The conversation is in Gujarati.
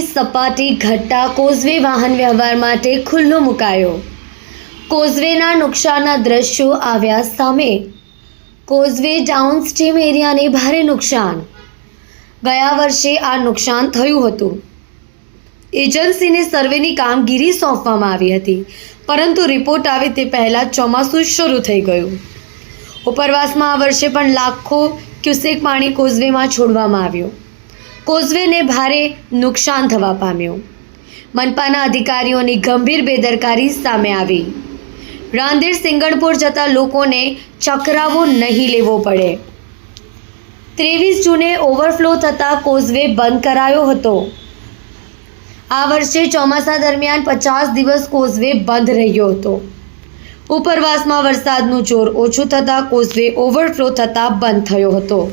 સપાટી ઘટતા કોઝવે વાહન વ્યવહાર માટે ખુલ્લો મુકાયો. કોઝવેના નુકસાનના દ્રશ્યો આવ્યા સામે. કોઝવે ડાઉનસ્ટ્રીમ એરિયાને ભારે નુકસાન. ગયા વર્ષે આ નુકસાન થયું હતું. એજન્સીને સર્વેની કામગીરી સોંપવામાં આવી હતી, પરંતુ રિપોર્ટ આવે તે પહેલાં ચોમાસું શરૂ થઈ ગયું. ઉપરવાસમાં આ વર્ષે પણ લાખો ક્યુસેક પાણી કોઝવેમાં છોડવામાં આવ્યું. કોઝવેને ભારે નુકસાન થવા પામ્યું. મનપાના અધિકારીઓની ગંભીર બેદરકારી સામે આવી. રાંદેર સિંગણપુર જતા લોકોને ચકરાવો નહીં લેવો પડે. ત્રેવીસ જૂને ઓવરફ્લો થતાં કોઝવે બંધ કરાયો હતો. આ વર્ષે ચોમાસા દરમિયાન પચાસ દિવસ કોઝવે બંધ રહ્યો હતો. ઉપરવાસમાં વરસાદનું જોર ઓછું થતાં કોઝવે ઓવરફ્લો થતાં બંધ થયો હતો.